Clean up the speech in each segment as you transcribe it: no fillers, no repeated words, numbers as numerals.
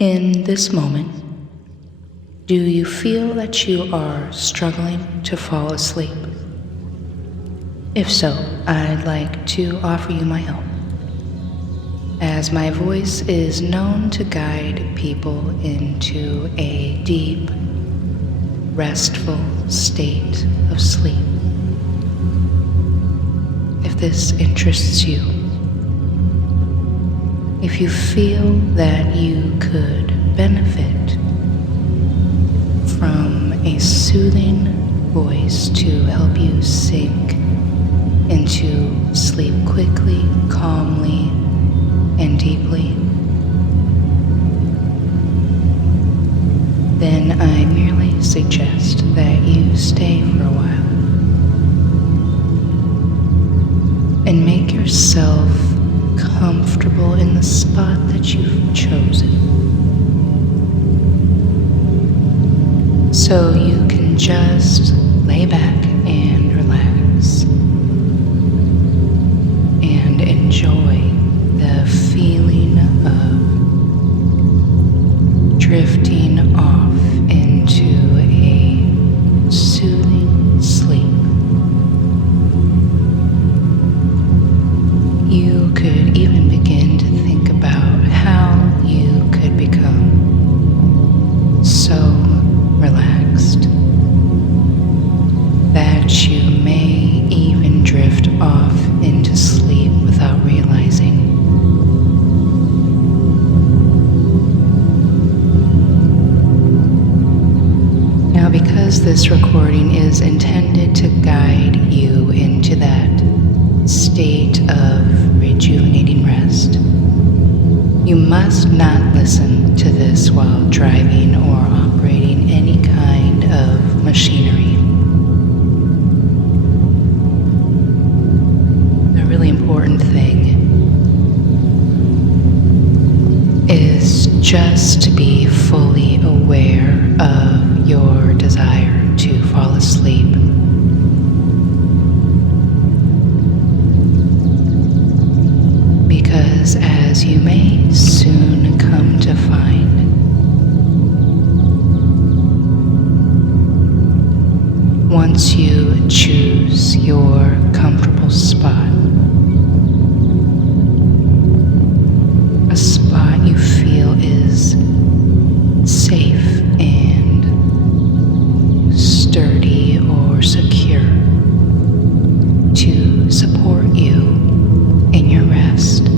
In this moment, do you feel that you are struggling to fall asleep? If so, I'd like to offer you my help, as my voice is known to guide people into a deep, restful state of sleep. If this interests you, if you feel that you could benefit from a soothing voice to help you sink into sleep quickly, calmly, and deeply, then I merely suggest that you stay for a while and make yourself comfortable in the spot that you've chosen, so you can just lay back and relax and enjoy the feeling of drifting off into a soothing sleep. You could even begin to think about how you could become so relaxed that you may even drift off into sleep without realizing. Now, because this recording is intended to guide you into that state of rejuvenating rest, you must not listen to this while driving or operating any kind of machinery. The really important thing is just to be fully aware of your desire to fall asleep. Because as you may soon come to find, once you choose your comfortable spot, a spot you feel is safe and sturdy or secure to support you in your rest,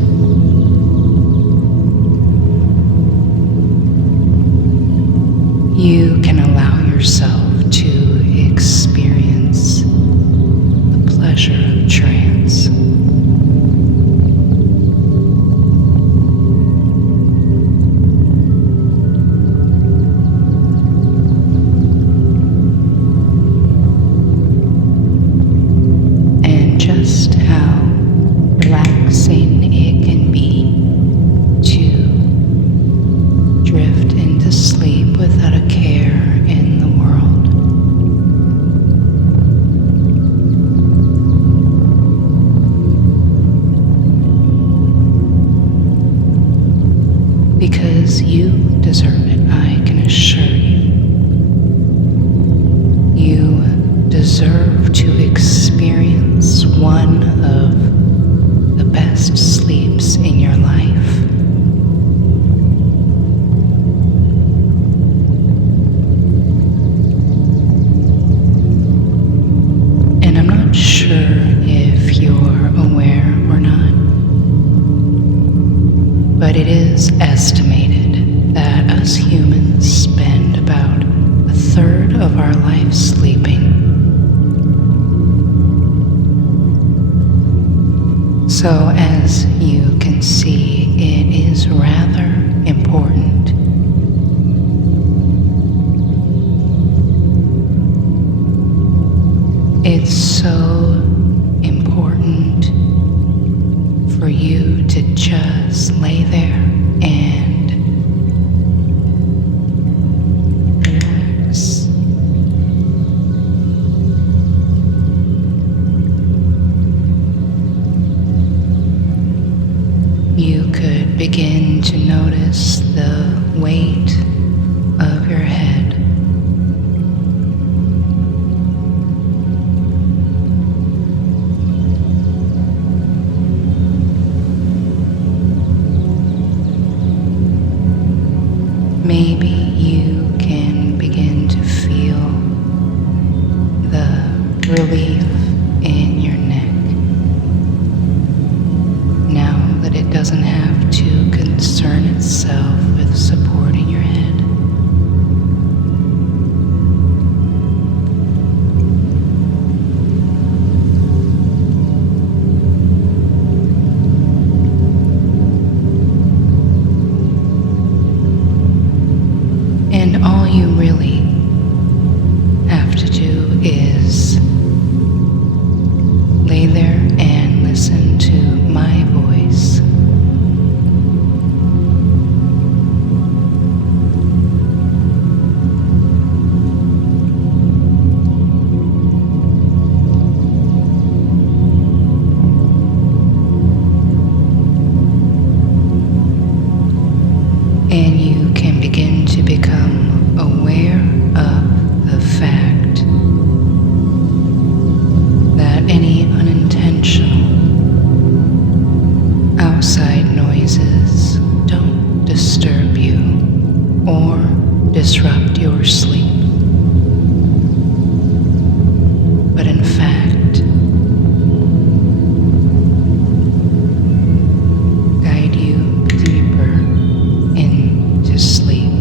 you can allow yourself to experience the pleasure of trance. And just how relaxing it can be to drift into sleep without a care in the world. Because you deserve it, I can assure you. You deserve to experience one of the best sleeps in your life. And I'm not sure if you're aware or not, but it is estimated that us humans spend Maybe you can begin to feel the relief in your neck now that it doesn't have to concern itself with supporting your head. And all you really have to do is lay there and listen to my voice. And you can begin to become aware of the fact that any unintentional outside noises don't disturb you or disrupt your sleep, but in fact guide you deeper into sleep,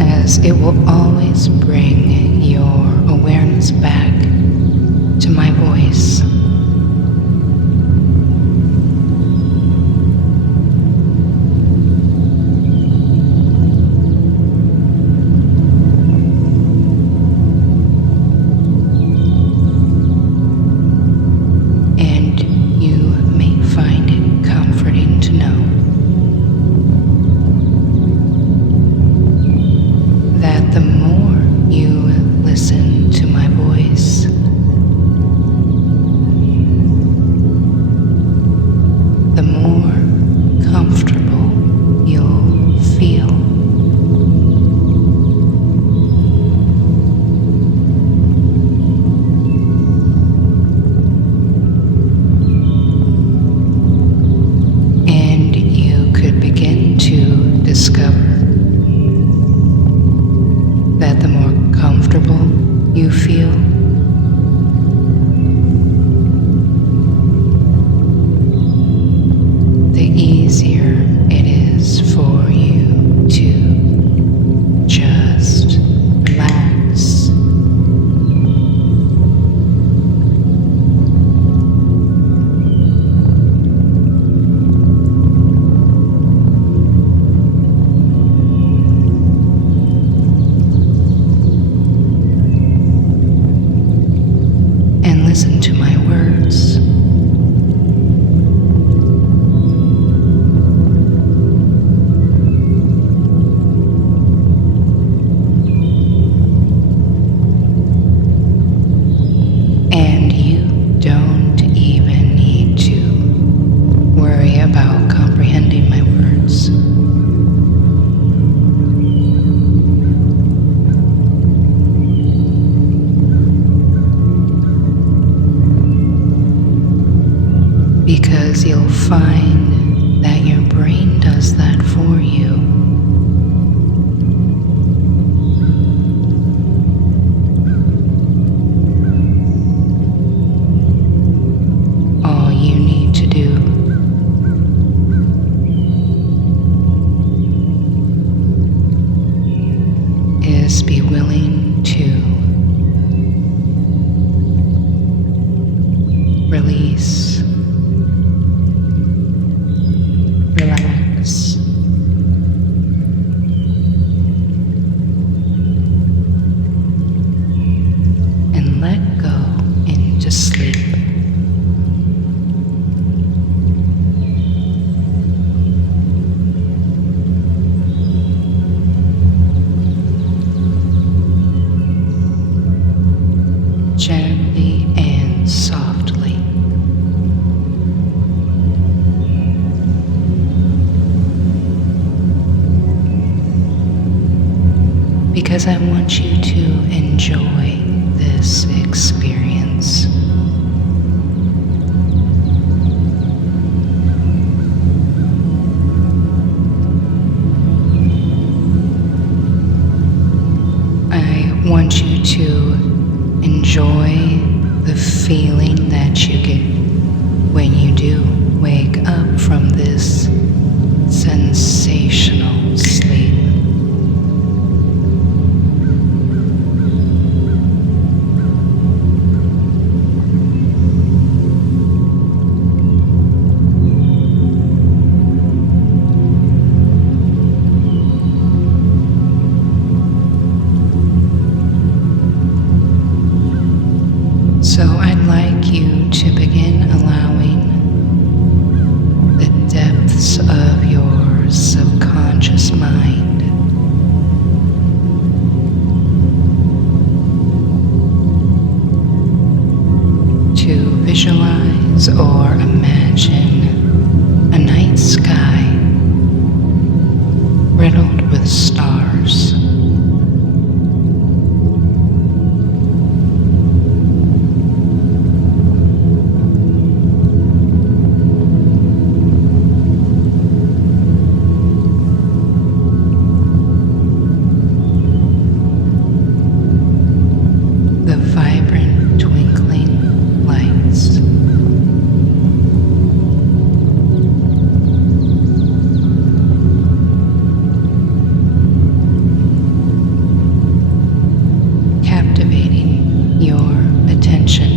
as it will always bring your awareness back to my voice. And you may find it comforting to know that the more you listen to my voice, the more comfortable you'll feel. And you could begin to discover that the more comfortable you feel, the easier it is for you to just relax. And listen to my words. And you don't even need to worry about comprehending my words. Because you'll find that your brain does that for you. All you need to do is be willing to release, relax, and let go into sleep. Gently and softly. Because I want you to enjoy this experience. feeling that you get when you do wake up from this sensational sleep. So I'd like you to begin allowing the depths of your subconscious mind to visualize or imagine a night sky riddled with stars. The vibrant twinkling lights. Captivating your attention.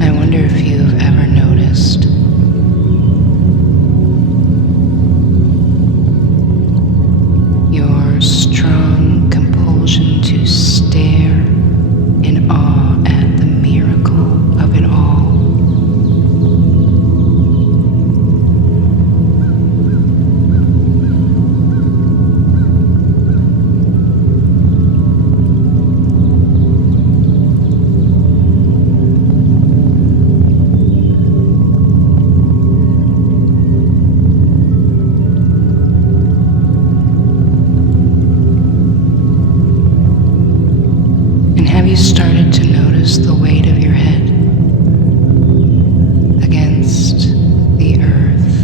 I wonder if you've ever noticed your strong compulsion to stare in awe at the miracle of it all. And have you started to notice the weight of your head against the earth,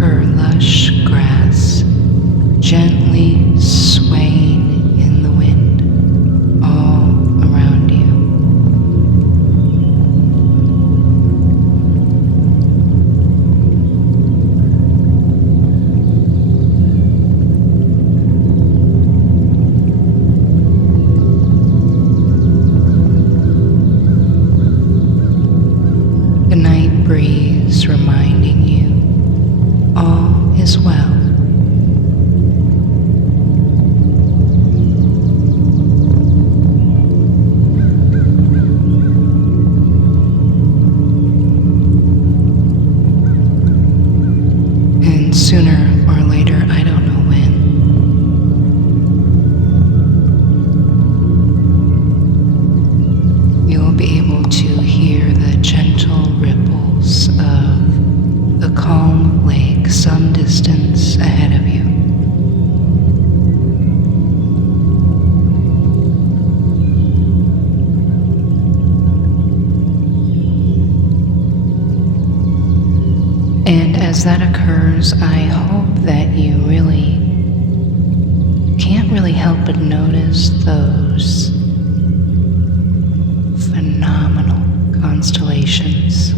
her lush grass gently swaying in the wind all around you? The night breeze reminding you all is well. And sooner or later, I don't know when, you'll be able to hear the gentle ripples of the calm lake some distance ahead of you. And as that occurs, I hope that you really can't really help but notice those phenomenal constellations.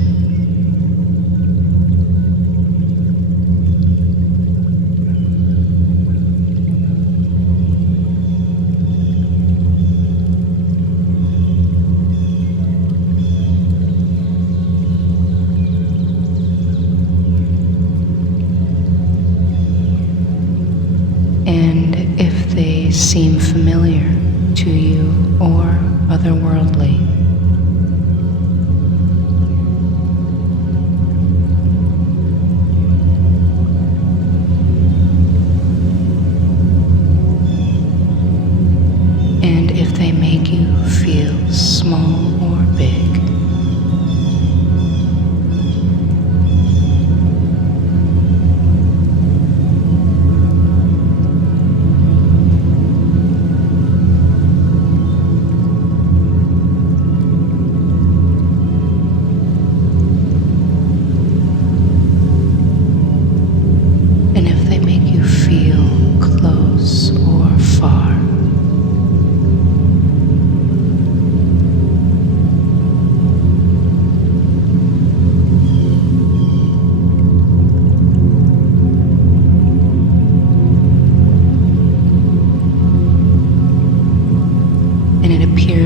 And if they seem familiar to you or otherworldly, and if they make you feel small or big,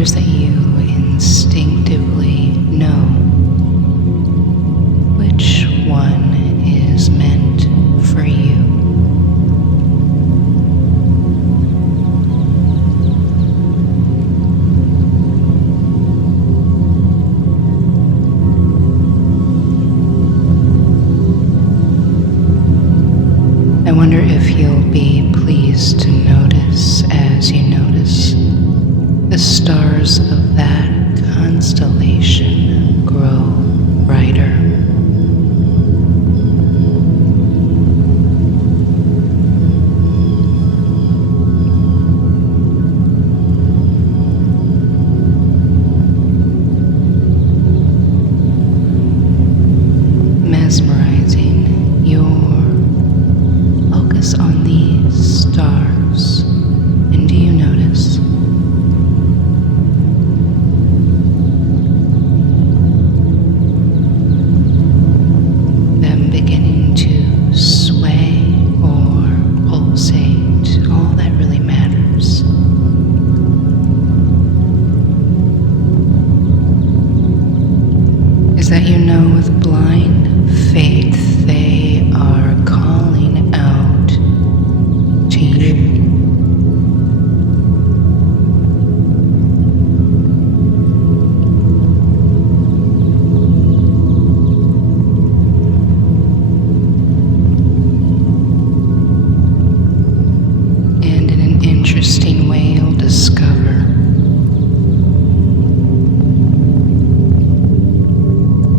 appears that you instinctively know which one is meant for you. I wonder if you'll be pleased to notice as you notice the stars of that constellation grow brighter. Mesmerizing your focus on these stars. And do you notice them beginning to sway or pulsate? All that really matters is that you know with blind faith they are calling out to you. And in an interesting way, you'll discover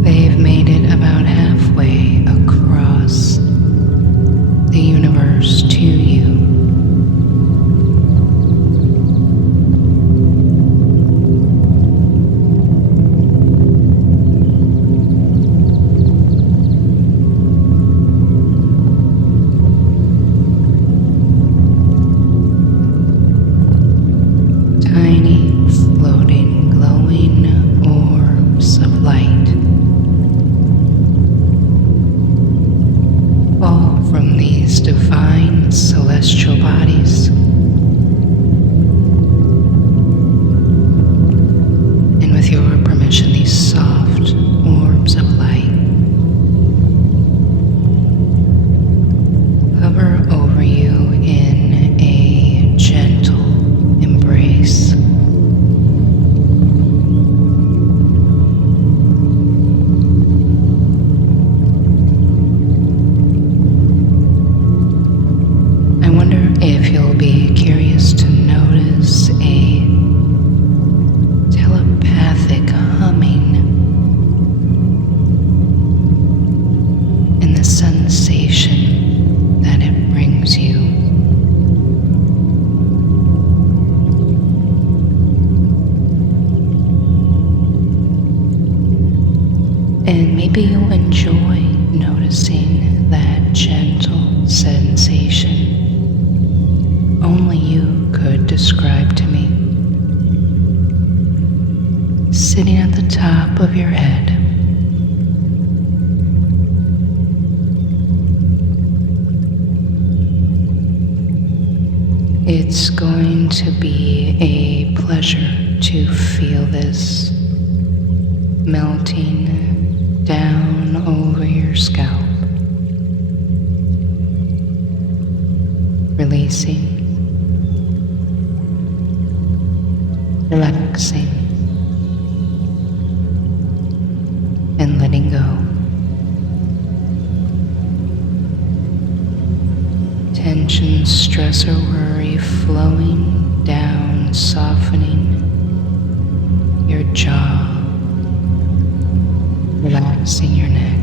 they've made it about halfway across the universe to you. Tiny, floating, glowing orbs of light fall from these divine celestial bodies. And with your permission, these soft orbs of light hover over you in a gentle embrace. I wonder if you'll be curious to notice a telepathic humming and the sensation that it brings you. And maybe you'll enjoy noticing that gentle sensation only you could describe to me, sitting at the top of your head. It's going to be a pleasure to feel this melting down over your scalp, releasing, relaxing, and letting go. Tension, stress, or worry flowing down, softening your jaw, relaxing your neck.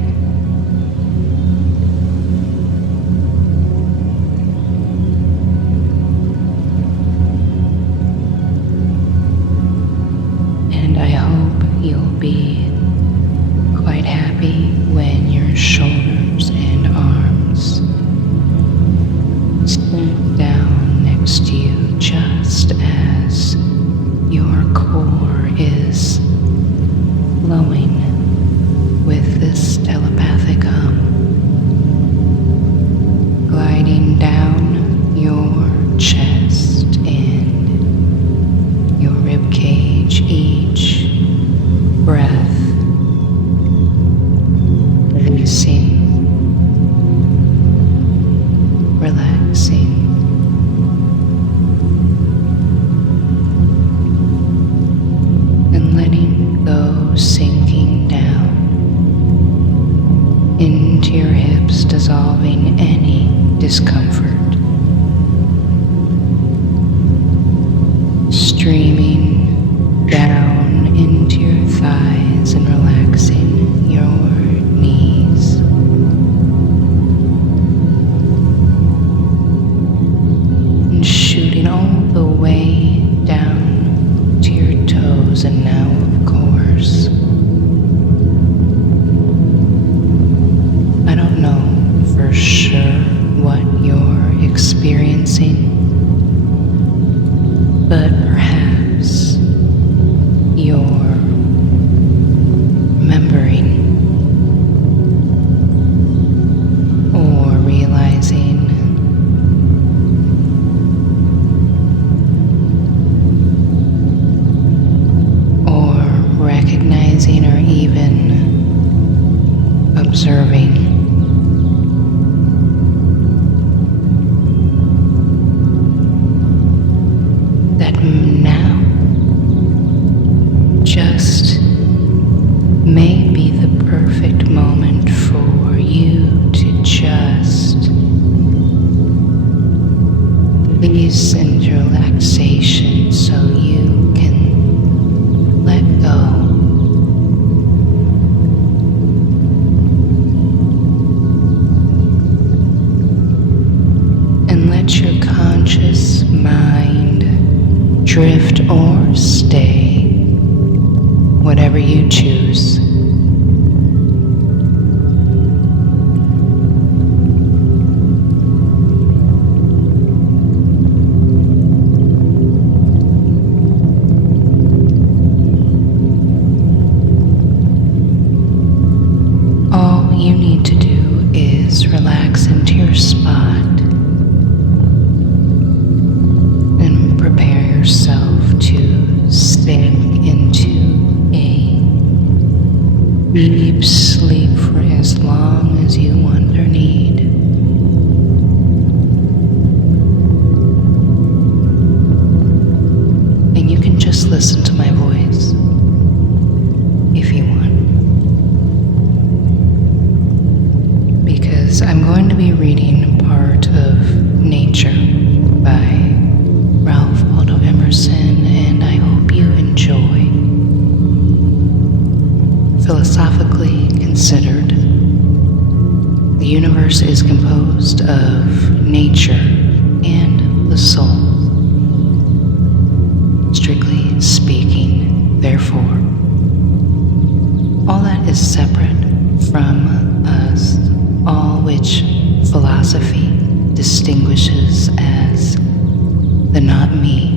And I hope you'll be quite happy when your shoulders and arms sink down next to you, just as your core is flowing with this dissolving any discomfort, streaming down into your thighs and relaxing your knees. And shooting all the way down to your toes, and now, of course, I don't know for sure what you're experiencing, but perhaps you're remembering or realizing or recognizing or even observing that now just may be the perfect moment for you to just release into relaxation so you can let go. And let your conscious mind drift or stay, whatever you choose. All you need to do is relax into your spot and prepare yourself to sink into a deep sleep for as long as you want or need. And you can just listen to my voice if you want, because I'm going to be reading part of Nature by Ralph Waldo Emerson, and I hope you enjoy. Philosophically considered, the universe is composed of nature and the soul. Strictly speaking, therefore, all that is separate from us, all which philosophy distinguishes as the not me,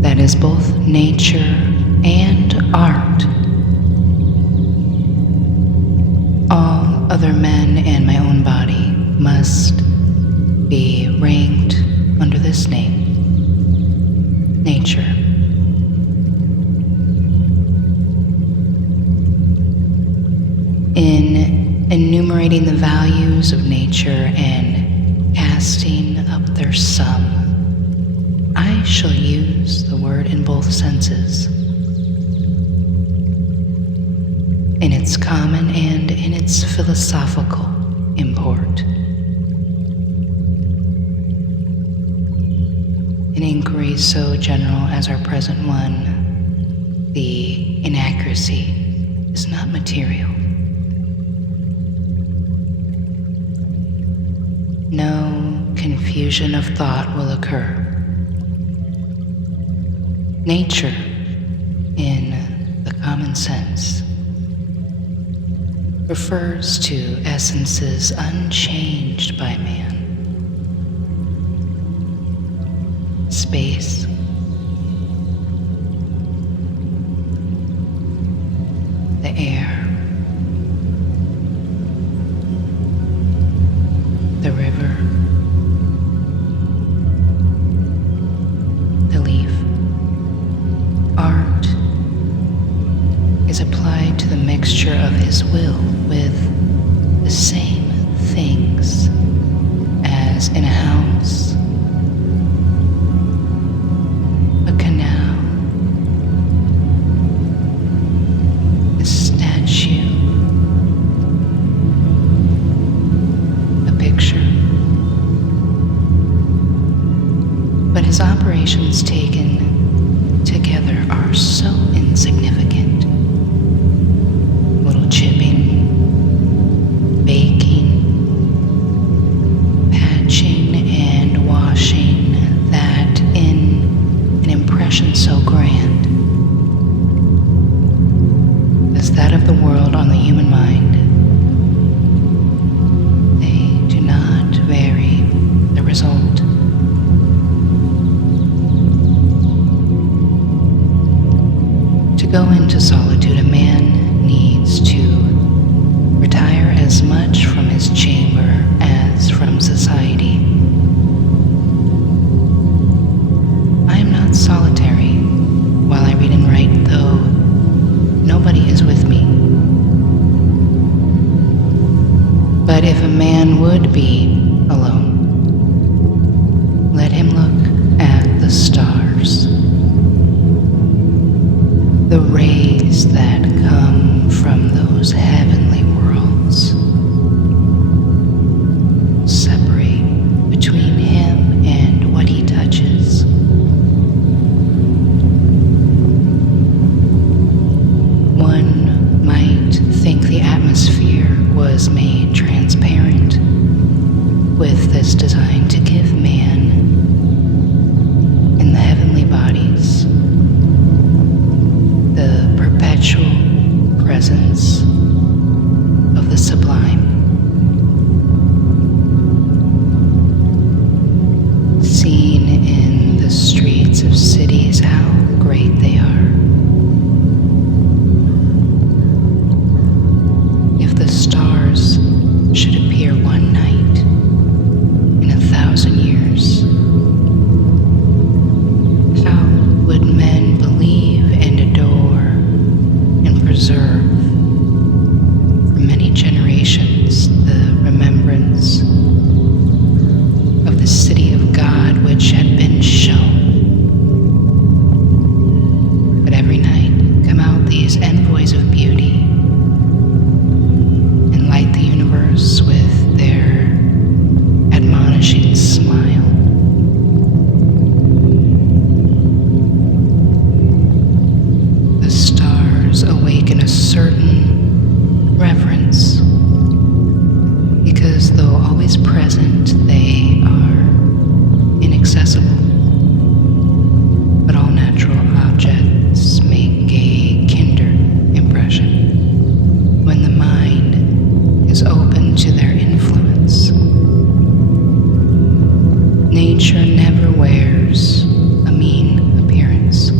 that is both nature and art. All other men and my own body must be ranked under this name, nature. In enumerating the values of nature and casting up their sum, I shall use the word in both senses, in its common and in its philosophical import. In inquiries so general as our present one, the inaccuracy is not material. No confusion of thought will occur. Nature, in the common sense, refers to essences unchanged by man. Space, the air, the river, the leaf. Art is applied to the mixture of his will with the same things as in a house, a canal, a statue, generations taken together are so insignificant. Little chipping, baking, patching, and washing, that in an impression so grand as that of the world on the human mind, they do not vary the result. To go into solitude, a man needs to retire as much from his chamber as from society. I am not solitary while I read and write, though nobody is with me. But if a man would be alone, let him look at the stars, the rays that come from those heavenly worlds separate between him and what he touches. One might think the atmosphere was made transparent with this design to give man in the heavenly bodies the perpetual presence of the sublime. Seen in the streets of cities, how great they are. If the stars should appear one night in 1,000 years, how would men believe and adore and preserve for many generations the remembrance of the city of God which had been shown? But every night come out these envoys of beauty and light the universe with their admonishing smile. The stars awaken a certain reverence, because though always present, they are inaccessible. But all natural objects make a kinder impression when the mind is open to their influence. Nature never wears a mean appearance.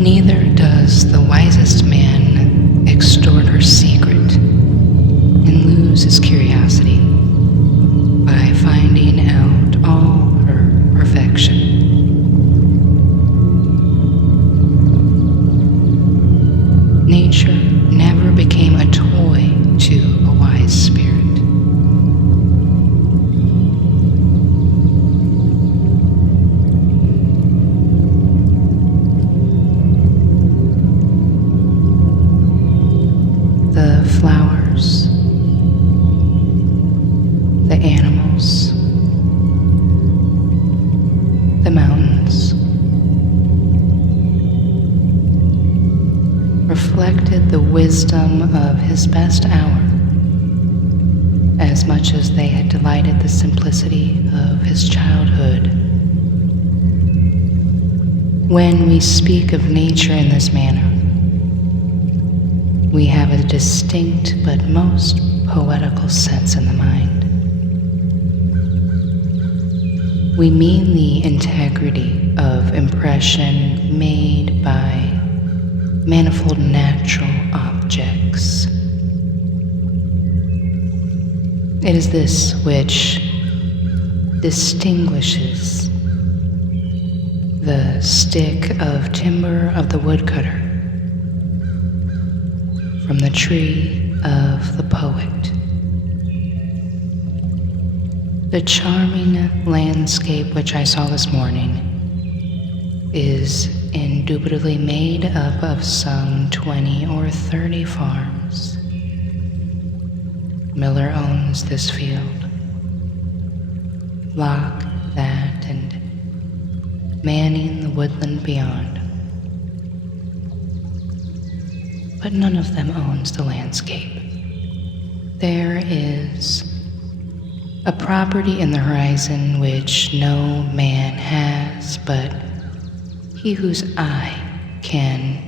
Neither does the wisest man extort her secret and lose his curiosity by finding out all her perfection. Nature never became a toy to a wise spirit. The flowers, the animals, the mountains reflected the wisdom of his best hour as much as they had delighted the simplicity of his childhood. When we speak of nature in this manner, we have a distinct but most poetical sense in the mind. We mean the integrity of impression made by manifold natural objects. It is this which distinguishes the stick of timber of the woodcutter from the tree of the poet. The charming landscape which I saw this morning is indubitably made up of some 20 or 30 farms. Miller owns this field, lock, that, and manning the woodland beyond. But none of them owns the landscape. There is a property in the horizon which no man has, but he whose eye can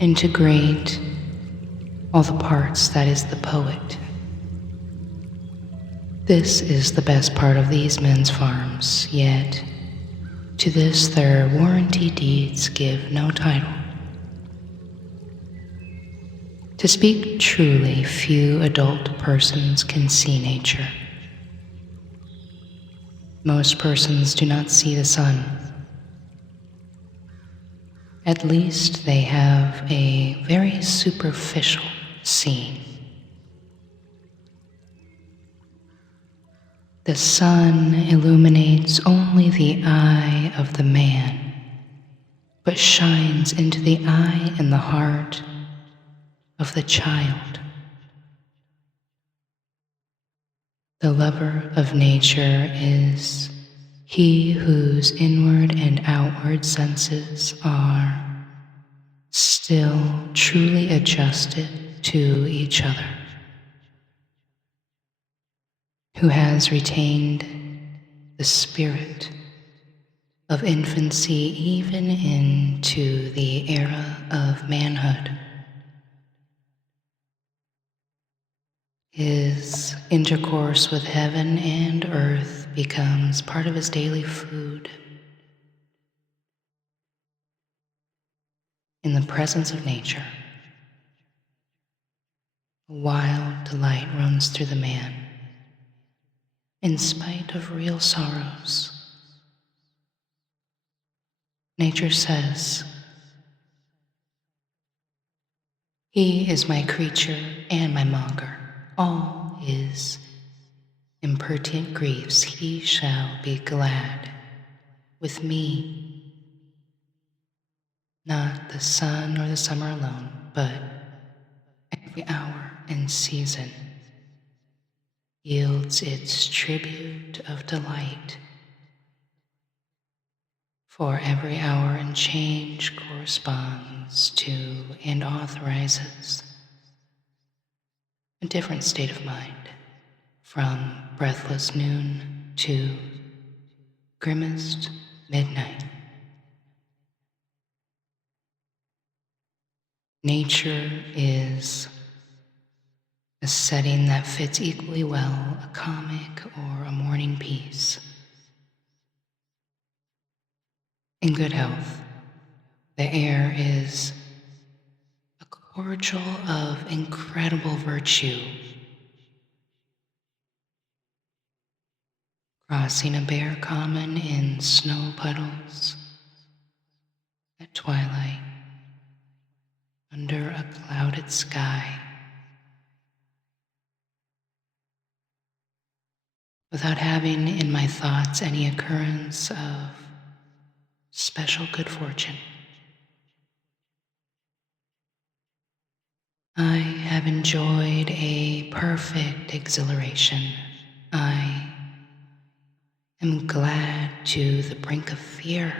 integrate all the parts, that is the poet. This is the best part of these men's farms, yet to this their warranty deeds give no title. To speak truly, few adult persons can see nature. Most persons do not see the sun. At least they have a very superficial seeing. The sun illuminates only the eye of the man, but shines into the eye and the heart of the child. The lover of nature is he whose inward and outward senses are still truly adjusted to each other, who has retained the spirit of infancy even into the era of manhood. His intercourse with heaven and earth becomes part of his daily food. In the presence of nature, a wild delight runs through the man, in spite of real sorrows. Nature says, "He is my creature and my monger. All his impertinent griefs he shall be glad with me. Not the sun or the summer alone, but every hour and season yields its tribute of delight. For every hour and change corresponds to and authorizes a different state of mind, from breathless noon to grimmest midnight. Nature is a setting that fits equally well a comic or a morning piece. In good health, the air is a cordial of incredible virtue. Crossing a bare common in snow puddles at twilight, under a clouded sky, without having in my thoughts any occurrence of special good fortune. I have enjoyed a perfect exhilaration. I am glad to the brink of fear.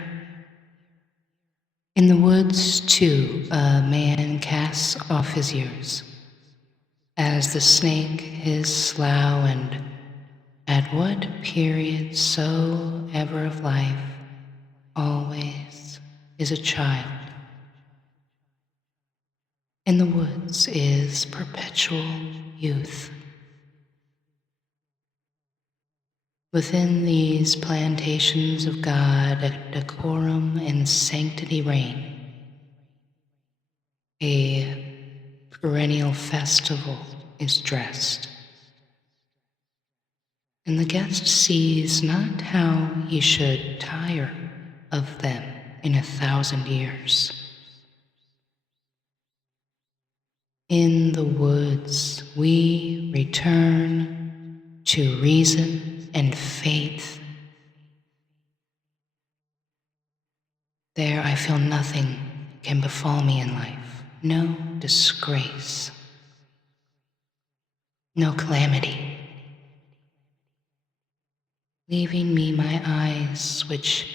In the woods, too, a man casts off his years, as the snake his slough, and at what period soever of life always is a child. In the woods is perpetual youth. Within these plantations of God, a decorum and sanctity reign. A perennial festival is dressed, and the guest sees not how he should tire of them in 1,000 years. In the woods we return to reason and faith. There I feel nothing can befall me in life, no disgrace, no calamity. leaving me my eyes, which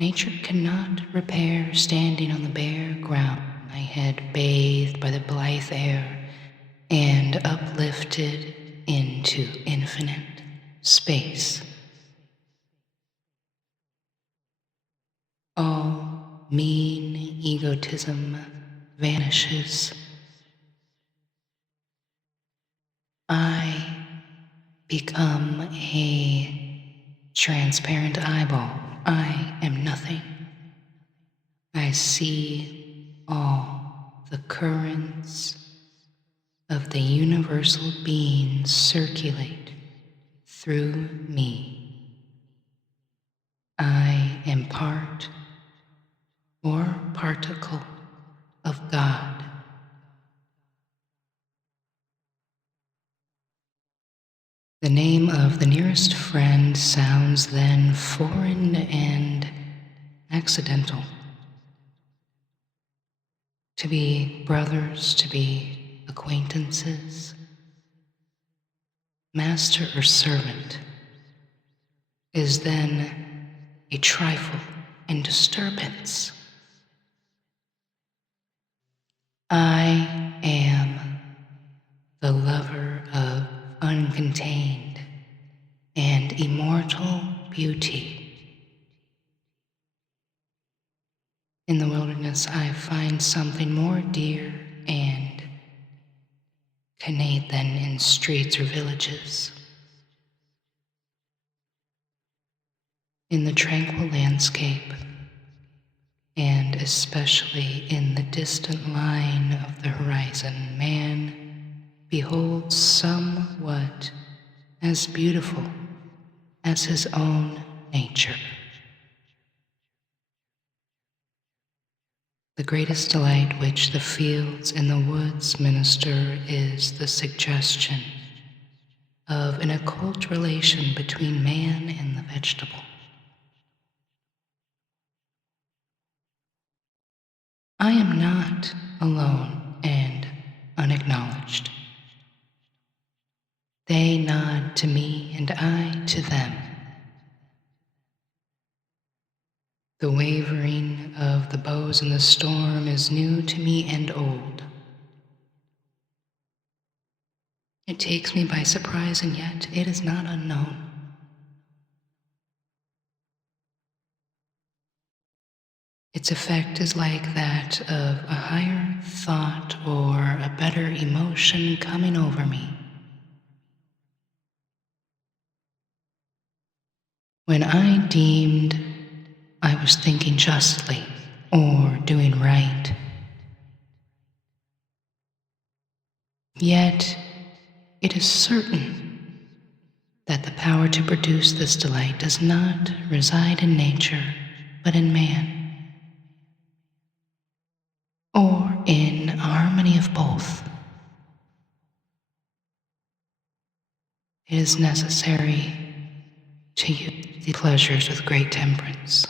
nature cannot repair, standing on the bare ground, my head bathed by the blithe air and uplifted into infinite space. All mean egotism vanishes. I become a transparent eyeball. I am nothing. I see all the currents of the universal being circulate through me. I am part or particle of God. The name of the nearest friend sounds then foreign and accidental. To be brothers, to be acquaintances, master or servant, is then a trifle and disturbance. I am the lover of uncontained and immortal beauty. In the wilderness, I find something more dear and connate than in streets or villages. In the tranquil landscape, and especially in the distant line of the horizon, man beholds somewhat as beautiful as his own nature. The greatest delight which the fields and the woods minister is the suggestion of an occult relation between man and the vegetable. I am not alone and unacknowledged. They nod to me and I to them. The wavering of the bows in the storm is new to me and old. It takes me by surprise, and yet it is not unknown. Its effect is like that of a higher thought or a better emotion coming over me. When I deemed I was thinking justly or doing right, yet it is certain that the power to produce this delight does not reside in nature, but in man, or in harmony of both. It is necessary to use the pleasures with great temperance,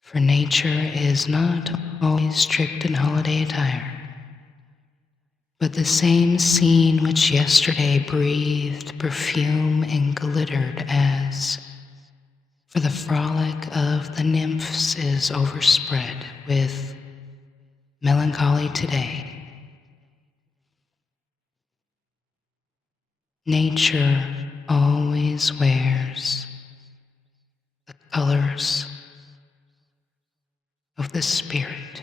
for nature is not always strict in holiday attire, but the same scene which yesterday breathed perfume and glittered as, for the frolic of the nymphs, is overspread with melancholy today. Nature always wears the colors of the spirit.